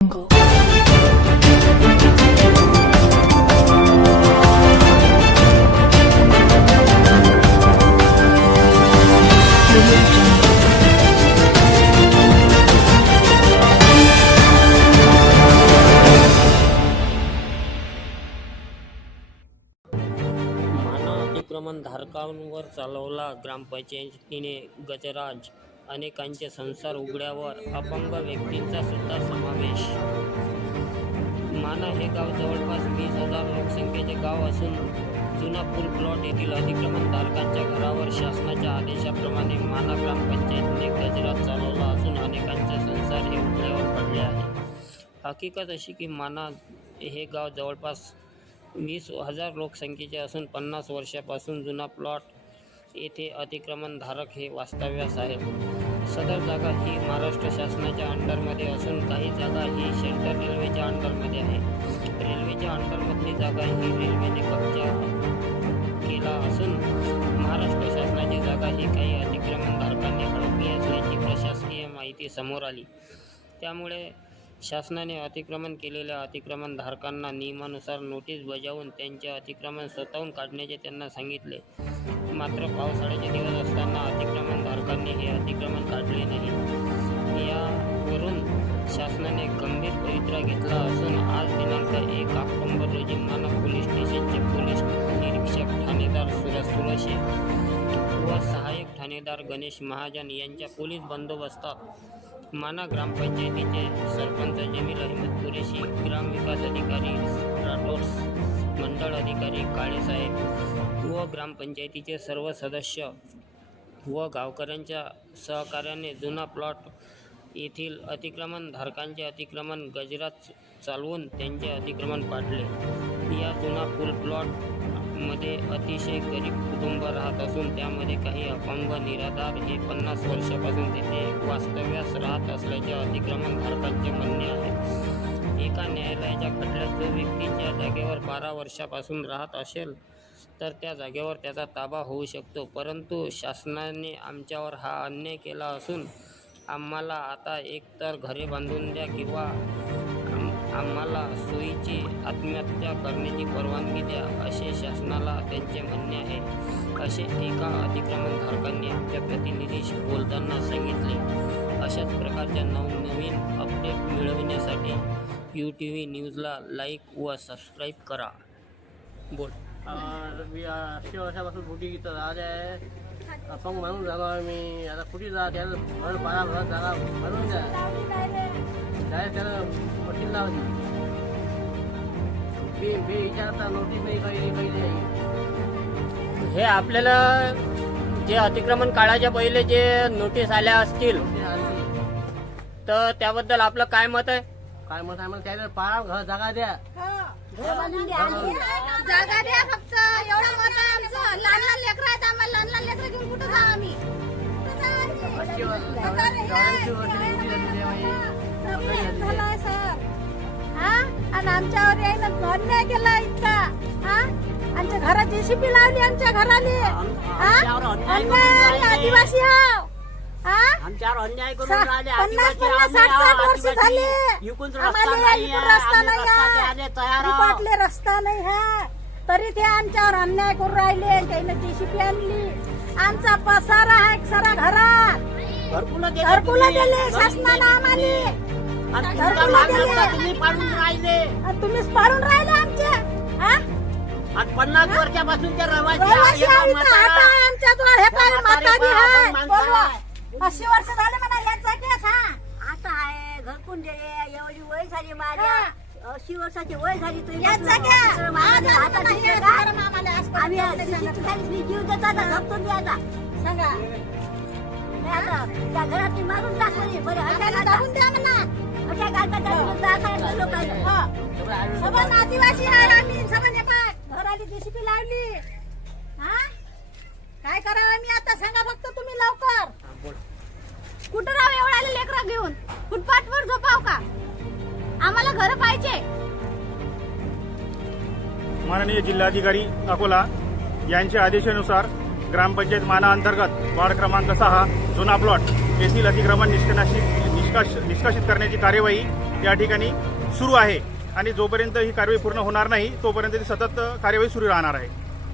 jungle. मानव अतिक्रमण धारकांवर चालवला ग्रामपंचायतीने गजराज अनेकांचे संसार उघड्यावर अपंग व्यक्तींचा सुद्धा समावेश. माना हे गाव जवळपास वीस हजार लोकसंख्येचे गाव असून जुना पूल प्लॉट येथील अतिक्रमण धारकांच्या घरावर शासनाच्या आदेशाप्रमाणे माना ग्रामपंचायतीने गजरात चालवला असून अनेकांचे संसार हे उघड्यावर पडले आहे. हकीकत अशी की माना हे गाव जवळपास वीस हजार लोकसंख्येचे असून पन्नास वर्षापासून जुना प्लॉट येथे अतिक्रमणधारक हे वास्तव्यास आहेत. सदर जागा ही महाराष्ट्र शासनाच्या अंडरमध्ये असून काही जागा ही सेंट्रल रेल्वेच्या अंडरमध्ये आहे. रेल्वेच्या अंडरमधली जागा ही रेल्वेने कब्जा केला असून महाराष्ट्र शासनाची जागा ही काही अतिक्रमणधारकांनी हडपली असल्याची प्रशासकीय माहिती समोर आली. त्यामुळे शासनाने अतिक्रमण केलेल्या अतिक्रमणधारकांना नियमानुसार नोटीस बजावून त्यांचे अतिक्रमण स्वतःहून काढण्याचे त्यांना सांगितले. मात्र पावसाळ्याचे दिवस असताना अतिक्रमणधारकांनी हे अतिक्रमण काढले नाही. यावरून शासनाने गंभीर पवित्रा घेतला असून आज दिनांक एक ऑक्टोबर रोजी मानव पोलीस स्टेशनचे पोलीस निरीक्षक ठाणेदार सुरज सुरशे व सहाय्यक ठाणेदार गणेश महाजन यांच्या पोलीस बंदोबस्तात माना ग्रामपंचायतीचे सरपंच जमील अहमद कुरेशी ग्रामविकास अधिकारी राठोड मंडळ अधिकारी काळेसाहेब व ग्रामपंचायतीचे सर्व सदस्य व गावकऱ्यांच्या सहकार्याने जुना प्लॉट येथील अतिक्रमणधारकांचे अतिक्रमण गजरात चालवून त्यांचे अतिक्रमण पाडले. या जुना पूल प्लॉटमध्ये अतिशय गरीब कुटुंब राहत असून त्यामध्ये काही अपंग निराधार हे पन्नास वर्षापासून तिथे वास्तव्यास राहत असल्याचे अतिक्रमण धारकांचे म्हणणे आहे. एका न्यायालयाच्या खटल्यात जो व्यक्ती ज्या जागेवर बारा वर्षापासून राहत असेल तर त्या जागेवर त्याचा ताबा होऊ शकतो. परंतु शासनाने आमच्यावर हा अन्याय केला असून आम्हाला आता एकतर घरे बांधून द्या किंवा आम्हाला सोयीची आत्महत्या करण्याची परवानगी द्या असे शासनाला त्यांचे म्हणणे आहे. असे एका अतिक्रमणधारकांनी आमच्या प्रतिनिधीशी बोलताना सांगितले. अशाच प्रकारच्या नवनवीन अपडेट मिळविण्यासाठी यू टी व्ही न्यूजला लाईक व सबस्क्राईब करा. बोल. मी अशी वर्षापासून कुठे इथं राहत आहे. अपंग म्हणून झालो मी आता कुठे जा त्याला घर बारा घर जागा भरून द्या. काय त्याला पटील लावली मी विचारता नोटीस नाही काही काही नाही. हे आपल्याला जे अतिक्रमण काळाच्या पहिले जे नोटीस आल्या असतील तर त्याबद्दल आपलं काय मत आहे? काय मग आहे मला त्याला पाळा घर जागा द्या. जागा द्या फक्त. एवढं मत आहे आमचं. लहान लहान लेकरं आहेत आम्हाला. लहान लहान लेकरं घेऊन कुठं जाऊ आम्ही? झालंय सर हा आणि आमच्यावर यायनं अन्याय केला इतका. हा? आमच्या घरात जेसीबी लावली आमच्या घराली. हा. आदिवासी हाव हा. आमच्यावर अन्याय करून राहिले आदिवासी आम्ही आदिवासी. इकून रस्ता नाही आहे, आम्ही तयार आहोत. रस्ता नाही आहे तरी ते आमच्यावर अन्याय करून राहिले त्यानं जेसीबी आणली आमचा पसारा आहे सारा घरात घरकुलं दिले घरकुलं तुम्ही. दिले घरी शासनानं दिले. आम्हाला आणि तुमचा घरकुलं माग दिले. नव्हता, तुम्ही पाडून राहिले आणि तुम्हीच पाडून राहिले आमचे हा? आणि पन्नास वर्षापासून ते रहिवासी आहे, इथं. आहे आमच्याजवळ हे त्या माता म्हातारी. अस्सी वर्ष झाले म्हणा याच जागेस हा. आता आहे घरकुल दिले एवढी वय झाली. माझ्या. अशी वर्षाची वय झाली तुम्ही. याच जाग्या आज आम्हाला नाही आहे, कारण आम्हाला आसपास आम्ही. जीव देतो आता मी आता. सांगा. आता त्या घरातली मारून टाकली बरं आम्हाला अशा दाबून द्या म्हणा. अशा गाडा जागा लोकांना. हा. सबन आदिवासी आहे आम्ही सबन घराली जेसीबी लावली. माननीय जिल्हाधिकारी अकोला यांच्या आदेशानुसार ग्रामपंचायत माना अंतर्गत वार्ड क्रमांक सहा जुना प्लॉट येथील अतिक्रमण निष्कनाशित निष्काश निष्कासित करण्याची कार्यवाही या ठिकाणी सुरू आहे. आणि जोपर्यंत ही कारवाई पूर्ण होणार नाही तोपर्यंत ती सतत कार्यवाही सुरू राहणार आहे.